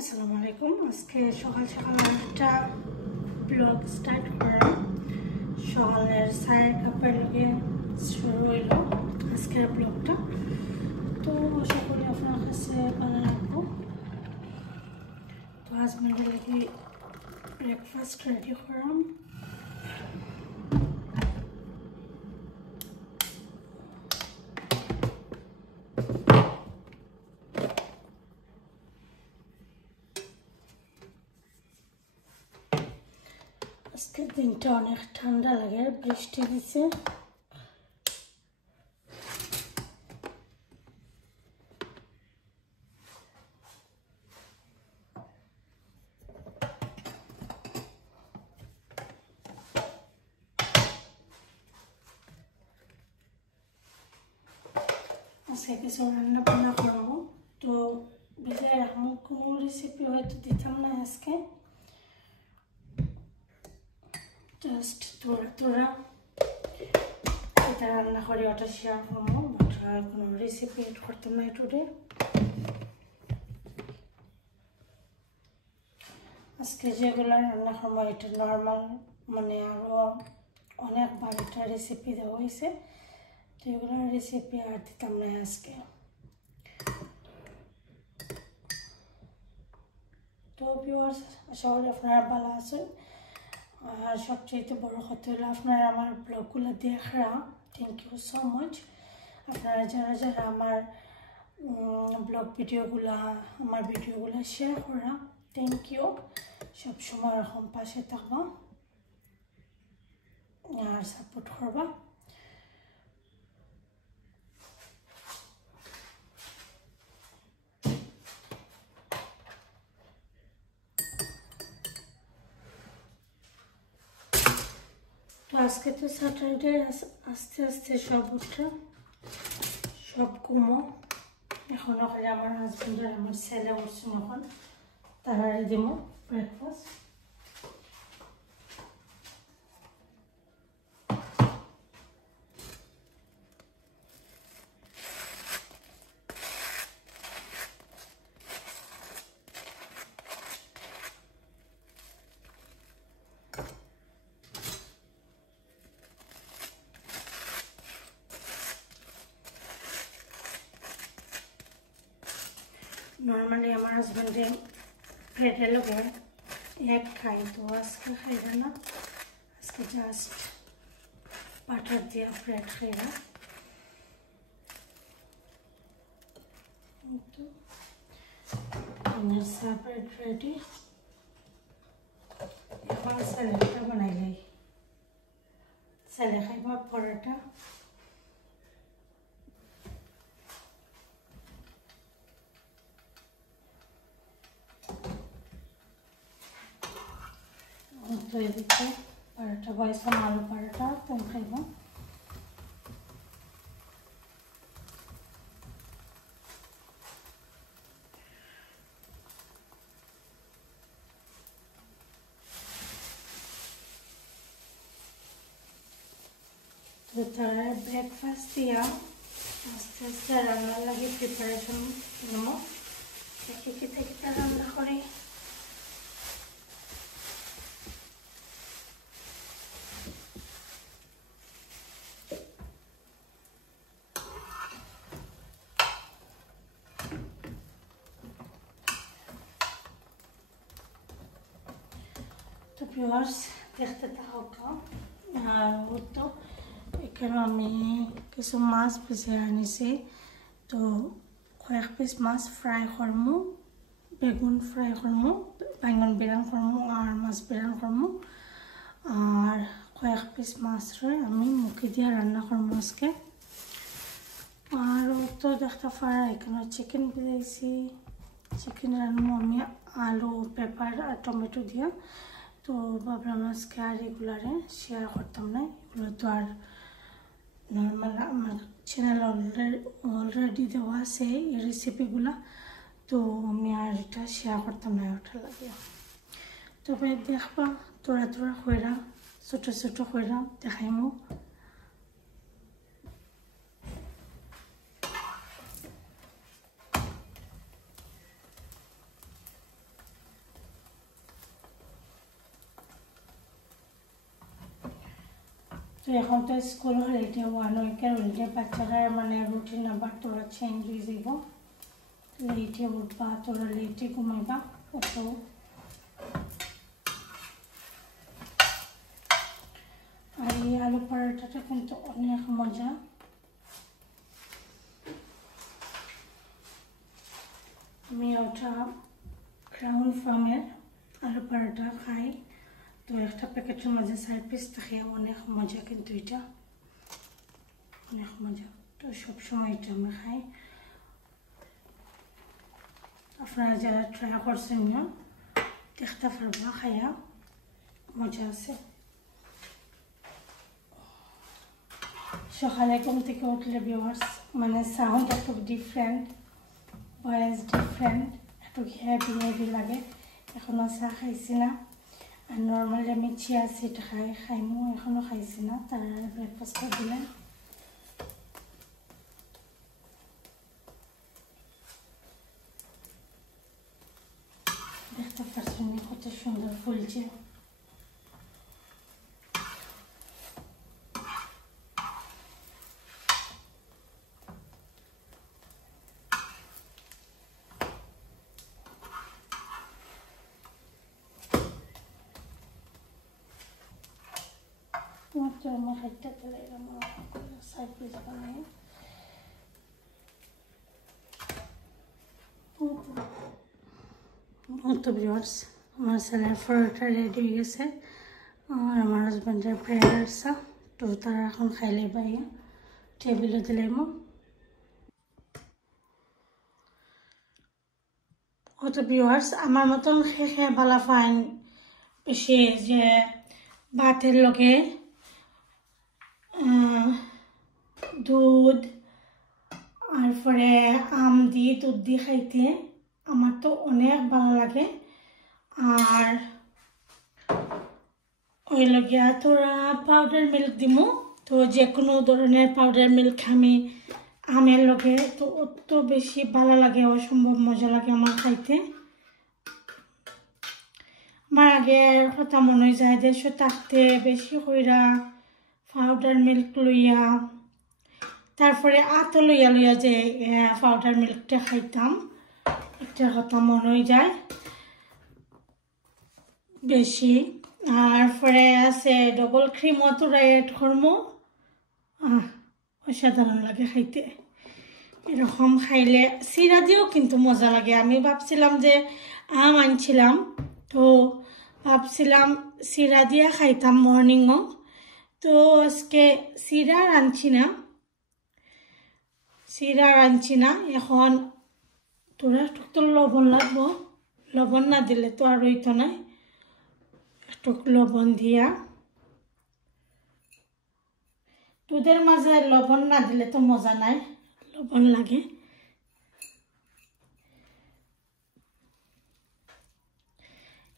আসসালামু আলাইকুম। আজকে সকাল সকাল একটা ব্লগ স্টার্ট করলাম। সকালের 4:30 লগে শুরু হইল আজকের ব্লগটা। তো আশা করি আপনার কাছে ভালো লাগবো। তো হাজবেন্ডের লাগি ব্রেকফাস্ট রেডি করলাম। আজকের দিনটা অনেক ঠান্ডা লাগে, বৃষ্টি দিছে। আজকে কিছু রান্না বান্না করবো, তো ভিজে রাখবো। কোনো রেসিপি হয়তো দিতাম না আজকে, জাস্ট তোরা এটা রান্না করে ওটা শেয়ার করবো, বাট কোনো রেসিপি এড করতাম না টুডে। আজকে যেগুলো রান্না করবো এটা নর্মাল, মানে আরও অনেকবার এটা রেসিপি দেওয়া হয়েছে, তো এগুলো রেসিপি আর দিতাম না আজকে। তো ভিউয়ার্স, আশা করি আপনারা ভালো আছেন। আর সবচেয়ে বড় কথা হলো আপনারা আমার ব্লগগুলো দেখা, থ্যাংক ইউ সো মাচ। আপনারা যারা যারা আমার ব্লগ ভিডিওগুলো আমার ভিডিওগুলো শেয়ার করা, থ্যাংক ইউ। সবসময় এরকম পাশে থাকবা আর সাপোর্ট করবা। তো আজকে তো স্যাটারডে, আস্তে আস্তে সব কমো। এখন ওখানে আমার হাজবেন্ড আর আমার ছেলে উঠছেন, এখন তারাই দিব ব্রেকফাস্ট। নর্মালি আমার হাজবেন্ডে ব্রেডের লগে এগ খাই, তো আজকে খাইবে না। আজকে জাস্ট বাটার দিয়ে ব্রেড খাইবে। তো আমার ব্রেড রেডি। এখন স্যালাডটা বানাইলাই, ছেলে খাইবা পরোটা। তো এদিকে পরোটা বয়সা আলু পরোটা তুমি খাইবা। তো তারা ব্রেকফাস্ট দিয়া আস্তে আস্তে রান্নার লাগে প্রিপারেশন নেব। দেখি খেতে রান্না করে। তো ভিউয়ার্স, দেখতে থাকা। আর তো এখানে আমি কিছু মাছ ভেজে আনিছি, তো কয়েক পিস মাছ ফ্রাই করমু, বেগুন ফ্রাই করমু, বাইগন বেরান করমু আর মাছ বেরান করমু। আর কয়েক পিস মাছরে আমি মুখে দিয়ে রান্না করমু আজকে। আর তো দেখতে পারা এখানে চিকেন ভেজেছি, চিকেন রান্না আমি আলু পেপার আর টমেটো দিয়া। তো ভাবলাম আজকে আর এগুলারে শেয়ার করতাম না, এগুলো তো আর নর্মাল আমার চ্যানেল অলরেডি দেওয়া আছে এই রেসিপিগুলা, তো আমি আর এটা শেয়ার করতাম না ওটা লাগে। তবে দেখবা তোরা কইরা ছোট ছোট কইরা দেখাইমু। তো এখন তো স্কুল হলিডে 1 উইকের হলিডে বাচ্চারা মানে রুটিন আবার তোরা চেঞ্জ হয়ে যাব লেটে উঠবা তোরা লেটে ঘুমাইবা তো আর এই আলু পরোটাটা কিন্তু অনেক মজা আমি ওটা ক্রাউন ফার্মের আলু পরোটা খাই তো একটা প্যাকেটের মাঝে 4 পিস থাকে অনেক মজা কিন্তু এটা অনেক মজা তো সবসময় এটা আমি খাই আপনারা যারা ট্রাই করছেন না দেখতে পারবা খাইয়া মজা আছে সকালে ঘুম থেকে উঠলে ভিউয়ার্স মানে সাউন্ড একটু ডিফারেন্ট ভয়েস ডিফারেন্ট একটু হেভি লাগে এখনো চা খাইছি না আর নর্মালি আমি চিয়া সিড খাইমু এখনো খাইছি না তার ব্রেকফাস্ট করে দিলাম দেখতে পাচ্ছেন কত সুন্দর ফুলছে Mucho más gente que le damos a saber también. তো ভিউয়ার্স আমার ছেলের পরোটা রেডি হয়ে গেছে আর আমার হাজব্যান্ডের প্রেয়ার আসছে তো তারা এখন খাইলে বাইয়া টেবিলে দিলাম তো ভিউয়ার্স আমার মতন খেয়ে ভালো ফাইন বেশি যে ভাতের লগে দুধ আর পরে আম দিয়ে দুধ দিয়ে খাইতে আমার তো অনেক ভালো লাগে আর ওই লগিয়া তোরা পাউডার মিল্ক দিমু তো যে কোনো ধরনের পাউডার মিল্ক আমি আমের লগে তো অত বেশি ভালো লাগে অসম্ভব মজা লাগে আমার খাইতে আমার আগের কথা মনে হয় যায় দেশে থাকতে বেশি কইরা পাউডার মিল্ক লইয়া তারপরে আতো লইয়া যে পাউডার মিল্কটা খাইতাম একটা কথা মনে হয়ে যায় বেশি আর পরে আছে ডবল ক্রিমও তোরা এড করমো অসাধারণ লাগে খাইতে এরকম খাইলে সিরা দিয়েও কিন্তু মজা লাগে আমি ভাবছিলাম যে আম আনছিলাম তো ভাবছিলাম সিরা দিয়ে খাইতাম মর্নিংও তো আজকে সিরা আনছি না এখন তোরা একটু লবণ লাগবো লবণ না দিলে তো আর হইতো না একটু লবণ দিয়া দুধের মাঝে লবণ না দিলে তো মজা নাই লবণ লাগে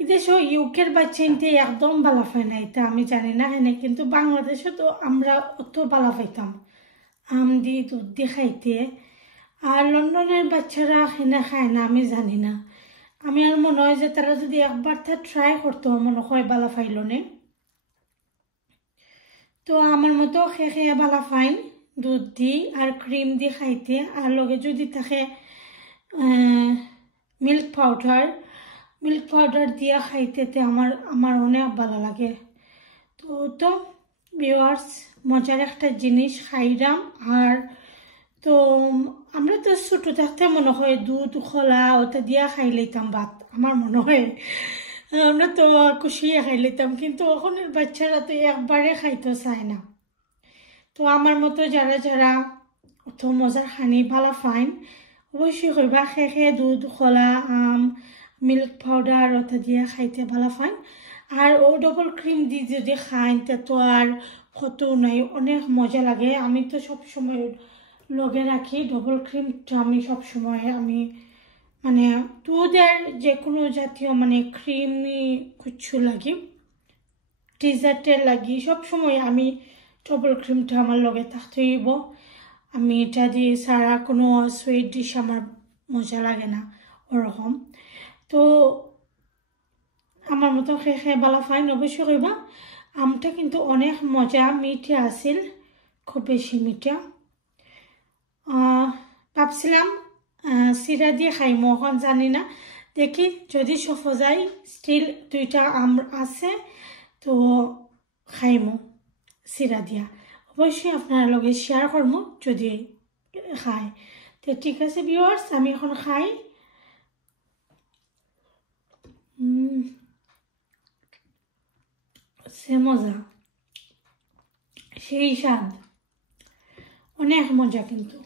দেশ ইউকের বাচ্চা একদম ভালো পায় না এটা আমি জানি না এনে কিন্তু বাংলাদেশে তো আমরা অত ভালো পাইতাম আম দিয়ে দুধ দিয়ে খাইতে আর লন্ডনের বাচ্চারা এনে খায় না আমি জানি না আমি আর মনে হয় যে তারা যদি একবার তা ট্রাই করতো মনে হয় ভালো পাইল নে তো আমার মতো খেয়ে ভালো পাইন দুধ দিয়ে আর ক্রিম দিয়ে খাইতে আর লগে যদি থাকে মিল্ক পাউডার দিয়া খাইতে আমার অনেক ভালো লাগে তো ভিউয়ার্স মজার একটা জিনিস খাইলাম আর তো আমরা তো ছোট থাকতে মনে হয় দুধ খোলা ওটা দিয়া খাই লইতাম ভাত আমার মনে হয় আমরা তো খুশিয়ে খাই লইতাম কিন্তু ওখানের বাচ্চারা তো একবারে খাইতে চায় না তো আমার মতো যারা অত মজার খানি ভালো ফাইন অবশ্যই কইবা খেয়ে দুধ খোলা আম মিল্ক পাউডার ওটা দিয়ে খাইতে ভালো ফাইন আর ও ডবল ক্রিম দিয়ে যদি খাইন তো আর কত নাই অনেক মজা লাগে আমি তো সবসময় লগে রাখি ডবল ক্রিমটা আমি সবসময় আমি মানে দুধের যে কোনো জাতীয় মানে ক্রিমি কিছু লাগি ডিজার্টের লাগি সবসময় আমি ডবল ক্রিমটা আমার লগে থাকতে হইব আমি এটা দিয়ে সারা কোনো সুইট ডিশ আমার মজা লাগে না ওরকম তো আমার মতো খেয়ে ভালো ফাইন অবশ্যই কইবা আমটা কিন্তু অনেক মজা, মিঠা আছিল, খুব বেশি মিঠা। ভাবছিলাম চিৰা দিয়ে খাইমো, এখন জানি না, দেখি যদি সফল যায়। স্টিল 2টা আম আছে, তো খাইমো চিৰা দিয়া। অবশ্যই আপনার লগে শেয়ার করবো যদি খাই। তো ঠিক আছে ভিউয়ার্স, আমি এখন খাই। সে মজা, সেই স্বাদ, অনেক মজা কিন্তু।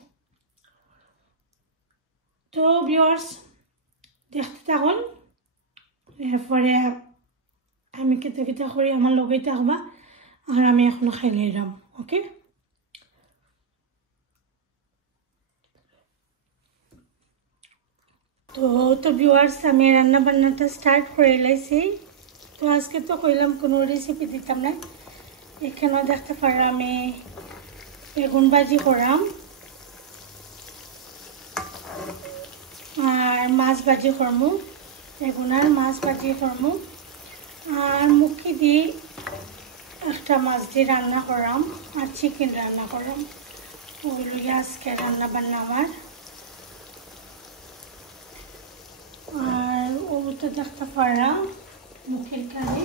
তো ভিউয়ার্স দেখতে থাকুন, এরপরে আমি কেটে কেটে করি, আমার লগেই থাকবা, আর আমি এখন খাইলে এলাম। ওকে, তো ভিউয়ার্স আমি রান্না বান্নাটা স্টার্ট করে লাইছি। তো আজকে তো কইলাম কোনো রেসিপি দিতাম না। এখানেও দেখতে পারা আমি বেগুন ভাজি করাম আর মাছ ভাজি করমু, বেগুন আর মাছ ভাজি করমু, আর মুখি দিয়ে একটা মাছ দিয়ে রান্না করাম, আর চিকেন রান্না করাম। ওইগুলো আজকে রান্না বান্না আমার। আর ও তো দেখতে পারা মুখের কানে,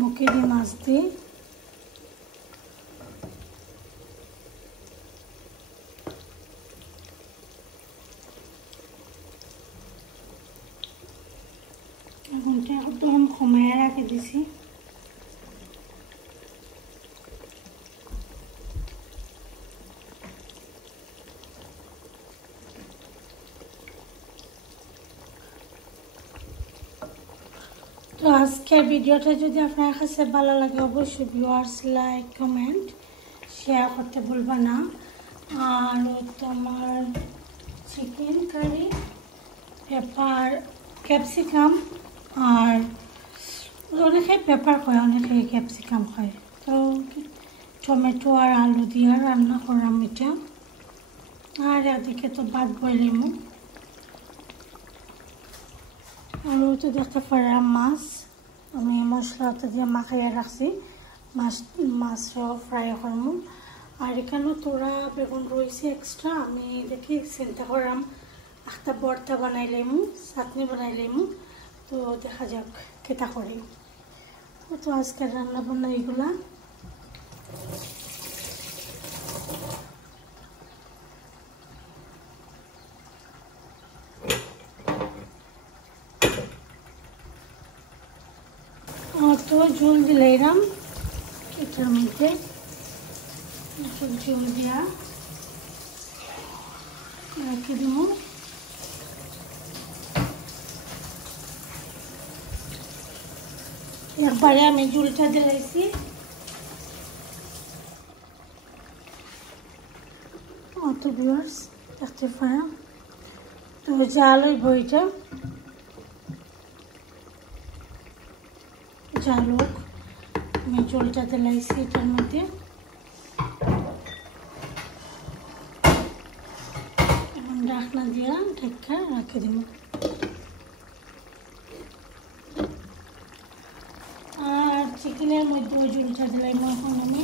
মুখে দিয়ে মাছ দিয়ে এখনটা একদম কমায় রাখে দিছি। তো আজকের ভিডিওটা যদি আপনার কাছে ভালো লাগে অবশ্যই ভিউয়ার্স লাইক কমেন্ট শেয়ার করতে ভুলবা না। আর তোমার চিকেন কারি, পেপার, ক্যাপসিকাম, আর অনেকে পেপার খায়, অনেকে ক্যাপসিকাম খায়। তো টমেটো আর আলু দিয়ে রান্না করলাম এটা। আর এদিকে তো ভাত বইলিমু। আর তো দেখতে পারলাম মাছ, আমি মশলাটা দিয়ে মাখাইয়া রাখছি, মাছও ফ্রাই করবো। আর এখানেও তোরা বেগুন রয়েছে এক্সট্রা, আমি দেখি চিন্তা করলাম একটা ভর্তা বানাই লাইমু, চাটনি বানাই লাইমু। তো দেখা যাক কেটা করি। তো আজকের রান্না বান্না এগুলা। তো জল দিলাম এটার মধ্যে, জল দিয়া রেখে দিব। একবারে আমি জলটা দিলাইছি। তো ভিউয়ার্স দেখতে পারেন, তো জাল হইব এটা, জাল হোক। আমি জলটা দিলাইছি এটার মধ্যে। এখন ঢাকনা দিয়া ঢাকা রাখে দিব। আর চিকেনের মধ্যে ওই জলটা দিলাম এখন আমি।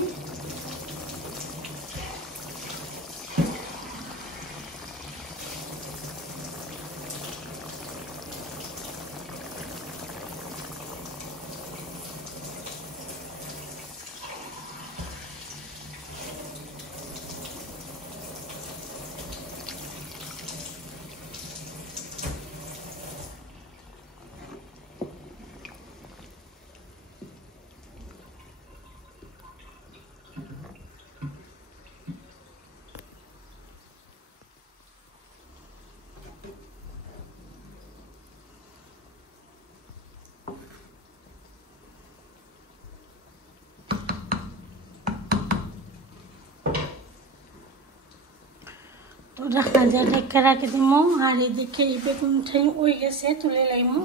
তো ঢাকা দিয়ে ঢেকে রাখি দিব। আর এদিকে এই বেগুনটাই হয়ে গেছে, তুলে লাইমু।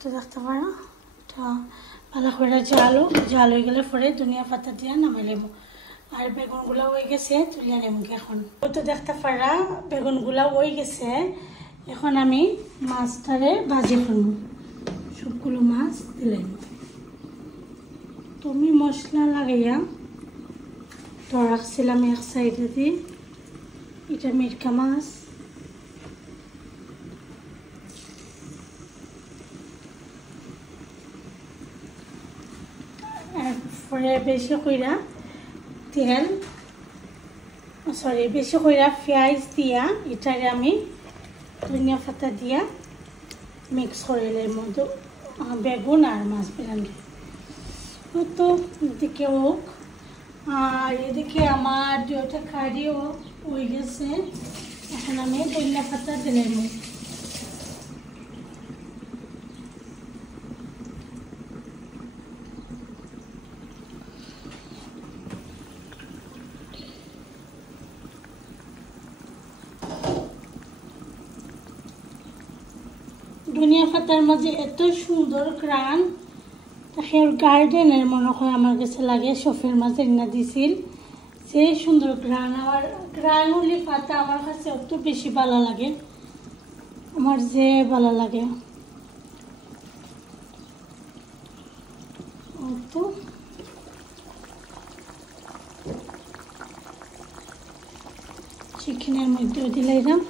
তো দেখতে পারো এটা ভালো করে জাল হয়ে গেলে পরে ধনিয়া পাতা দিয়ে নামাই লাইব। আর বেগুনগুলা হয়ে গেছে, তুলে নেব এখন। তো দেখতে পারা বেগুনগুলা হয়ে গেছে, এখন আমি মাছটারে ভাজি করব। সবগুলো মাছ দিলাম। তো আমি মশলা লাগাইয়া তো রাখছিলাম এক সাইডে দিয়ে। এটা মিরকা মাছ, এরপরে বেশি কইরা তেল বেশি কইরা পেঁয়াজ দিয়া এটারে আমি ধনিয়া পাতা দিয়া মিক্স করে মতো বেগুন আর মাছ বেরান্ডি। তো এদিকে হোক, আর এদিকে আমার দুটা কারিও হয়ে গেছে। এখন আমি ধনিয়া পাতা দিলাম। ধনিয়া পাতার মাঝে এত সুন্দর গ্রান, হেয়ার গার্ডেনের মনে হয় আমার কাছে লাগে। শফের মাঝে না দিছিল যে সুন্দর গ্রান। আমার গ্রানুলি পাতা আমার কাছে অত বেশি ভালো লাগে, আমার যে ভালো লাগে। তো চিকেনের মধ্যে দিলাম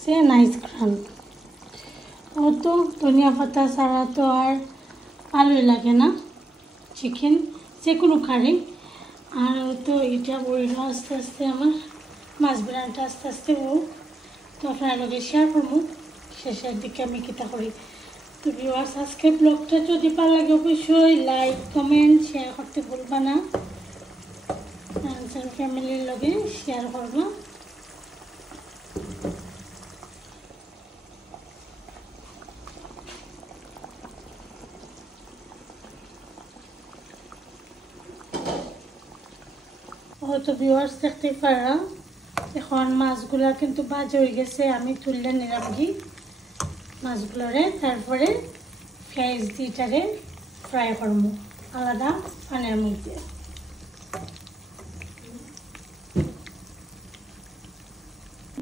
সে নাইস গ্রান। তো ধনিয়া পাতা ছাড়া তো আর ভালোই লাগে না চিকেন, যে কোনো কারি। আর তো এটা বইল আস্তে আস্তে আমার মাছ বিরানটা আস্তে আস্তে তো আপনার লগে শেয়ার করবো শেষের দিকে আমি কিতা করি। তো ভিউয়ার্স, আজকে ব্লগটা যদি ভালো লাগে অবশ্যই লাইক কমেন্ট শেয়ার করতে ভুলবা না, ফ্যামিলির লগে শেয়ার করবা। হয়তো ভিউয়ার্স দেখতে পারা এখন মাছগুলা কিন্তু ভাজা হয়ে গেছে। আমি তুললে নিলাম কি মাছগুলোরে, তারপরে পেঁয়াজ দিটারে ফ্রাই করবো আলাদা পানের মধ্যে।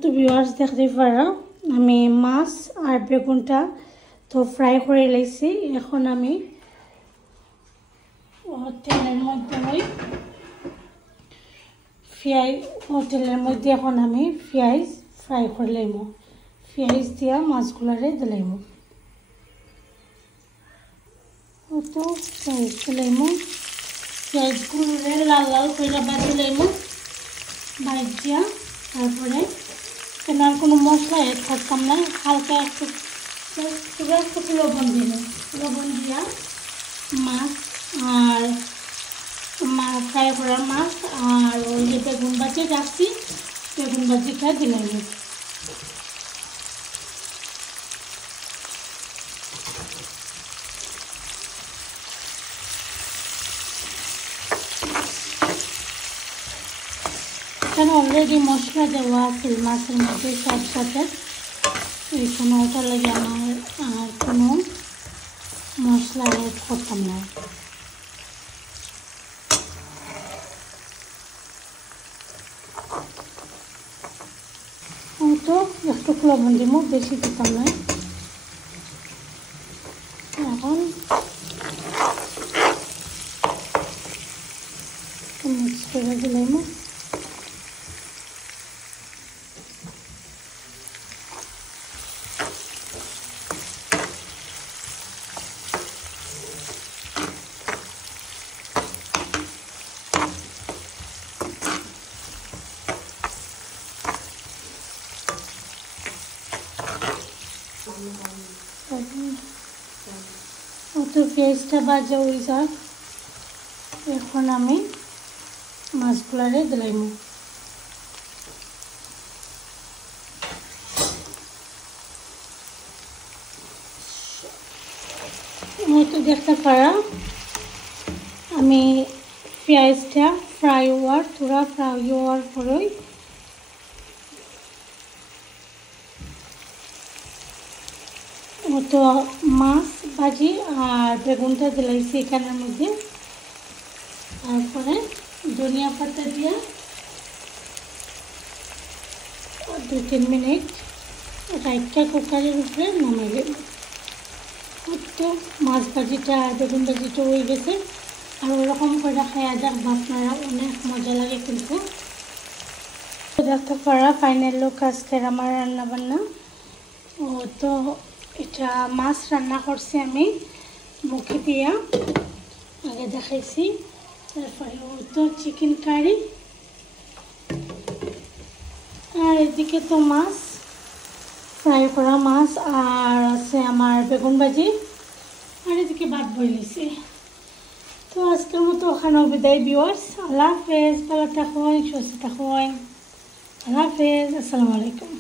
তো ভিউয়ার্স দেখতে পারা আমি মাছ আর বেগুনটা তো ফ্রাই করে লাইছি। এখন আমি তেলের মধ্যে তেলের মধ্যে এখন আমি পেঁয়াজ ফ্রাই করে লাইব। পেঁয়াজ দিয়া মাছগুলারে দিলাইব। তো পেঁয়াজ দিলাইব, পেঁয়াজগুলোরে লাল লাল করে বাজি লাইব। ভাজিয়া তারপরে কেন আর কোনো মশলা এড করতাম না, হালকা একটু লবণ দিলাম। লবণ দিয়া মাছ আর ফ্রাই করা মাছ আর ওই যে বেগুন ভাজি রাখছি বেগুন ভাজিটা দিলাম। এখানে অলরেডি মশলা দেওয়া আছে মাছের মধ্যে সব সাথে, এইখানে ওটা লাগে আমার আর কোনো মশলা অ্যাড করতাম না। তো একটু লবণ দিব, বেশি দিতাম না। এখন মিক্স করে দিলাম। তো পেঁয়াজটা ভাজা হয়ে যাক, এখন আমি মাছগুলারে দিলাম। হয়তো দেখতে পারা আমি পেঁয়াজটা থোড়া ফ্রাই হওয়ার পরেই তো মাছ ভাজি আর বেগুনটা দিলাইছি এখানের মধ্যে। তারপরে ধনিয়া পাতা দিয়ে 2-3 মিনিট রাইটটা কুকারের উপরে নামাইলে। তো মাছ ভাজিটা আর বেগুন ভাজিটা হয়ে গেছে আর ওরকম করে খাওয়া যাক আপনারা অনেক মজা লাগে কিন্তু দেখতে পারা ফাইনাল লুক আজকের আমার রান্না বান্না ও তো এটা মাছ রান্না করছি আমি মুখে দিয়া আগে দেখাইছি তারপরে ও তো চিকেন কারি আর এদিকে তো মাছ ফ্রাই করা মাছ আর আছে আমার বেগুন ভাজি আর এদিকে ভাত বইলিছি তো আজকের মতো ওখানে বিদায় ভিউয়ার্স আল্লাহ হাফেজ ভালো থাকুন সুস্থ থাকুন আল্লাহ হাফেজ আসসালামু আলাইকুম